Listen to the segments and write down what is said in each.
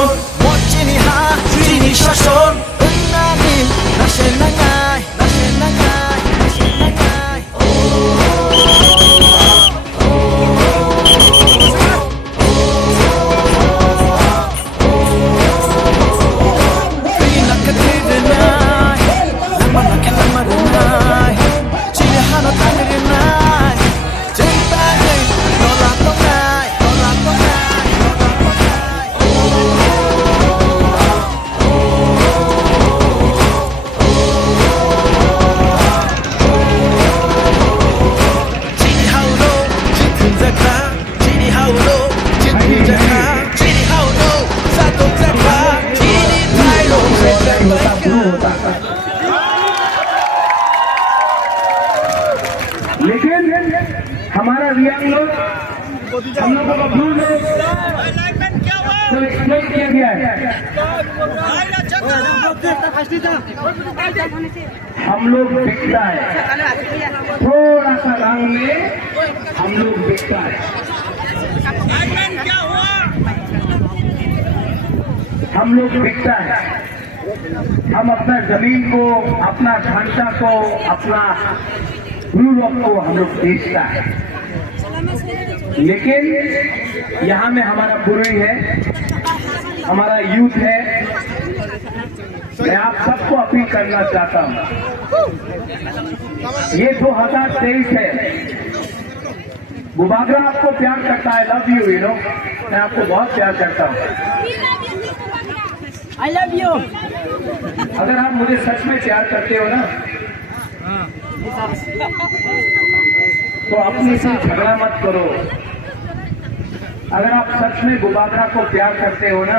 শাসন 멋지니 하주인이 শাসন 은나님 나시나가이 나시나가이 나시나가이 लेकिन हमारा रियांग लोग हम लोगों को भूल गए तो एक्सप्लेन किया गया है। हम लोग बिकता है, थोड़ा सा रंग में हम लोग बिकता है। हम लोग बिकता है, हम अपना जमीन को, अपना ढांचा को, अपना रूप को हम लोग बेचता है। लेकिन यहाँ में हमारा बुराई है, हमारा यूथ है। मैं आप सबको अपील करना चाहता हूँ, ये 2023 है। गुबागरा आपको प्यार करता है, लव यू, यू नो, मैं आपको बहुत प्यार करता हूँ। I love you. अगर आप मुझे सच में प्यार करते हो ना तो अपने से झगड़ा मत करो। अगर आप सच में गुबागरा को प्यार करते हो ना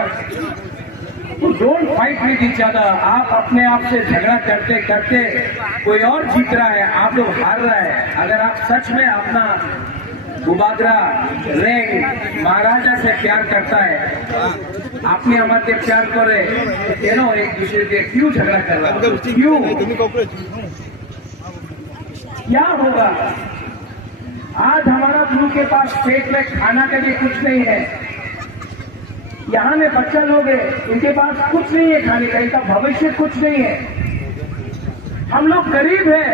तो don't fight with each other. आप अपने आप से झगड़ा करते करते कोई और जीत रहा है, आप लोग हार रहा है। अगर आप सच में अपना गुबागरा रेंग महाराजा से प्यार करता है, आपने हमारे प्यार करे तेनो एक दूसरे के क्यों झगड़ा कर रहा है? क्यों? क्या होगा? आज हमारा गुरु के पास पेट में खाना के लिए कुछ नहीं है। यहाँ में बच्चा लोग है, इनके पास कुछ नहीं है खाने का, इनका भविष्य कुछ नहीं है। हम लोग गरीब हैं।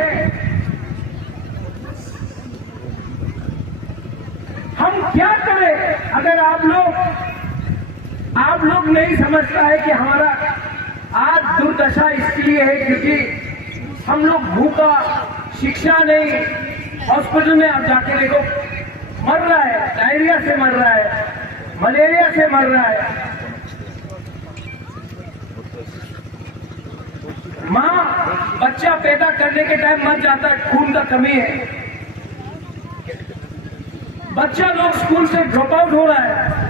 हम क्या करें? अगर आप लोग नहीं समझता है कि हमारा आज दुर्दशा इसलिए है क्योंकि हम लोग भूखा, शिक्षा नहीं, हॉस्पिटल में आप जाके देखो मर रहा है, डायरिया से मर रहा है, मलेरिया से मर रहा है। माँ बच्चा पैदा करने के टाइम मर जाता है, खून का कमी है। बच्चा लोग स्कूल से ड्रॉप आउट हो रहा है।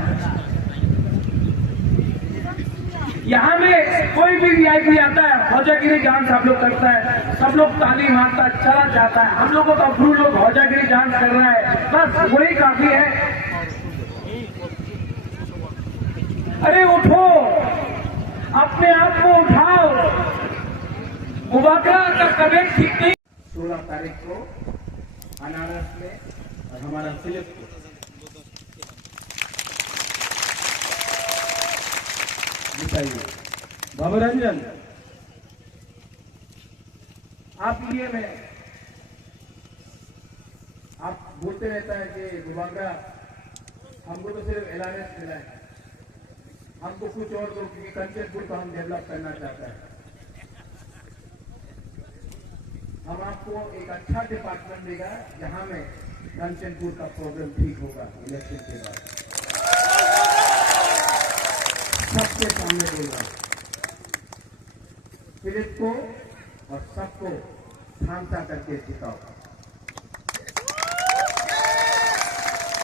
यहाँ में कोई भी वीआईपी आता है, हौजागिरी डांस आप लोग करता है, सब लोग ताली मारता है, चला जाता है। हम लोगों का अप्रूव लोग हौजागिरी डांस कर रहा है, बस वही काफी है। अरे उठो, अपने आप को उठाओ। गुबागरा का तबीयत ठीक नहीं। 16 तारीख को अनारस में और हमारा फिलिप बताइए भवरंजन, आप लिए में आप बोलते रहता है कि गुबागरा हमको तो सिर्फ अवेयरनेस मिला है, हमको कुछ और दो क्योंकि कंचनपुर को हम डेवलप करना चाहते हैं। हम आपको एक अच्छा डिपार्टमेंट देगा जहां में कंचनपुर का प्रॉब्लम ठीक होगा। इलेक्शन के बाद सबके सामने बोलूंगा, फिलिप को और सबको थामसा करके जिताओ।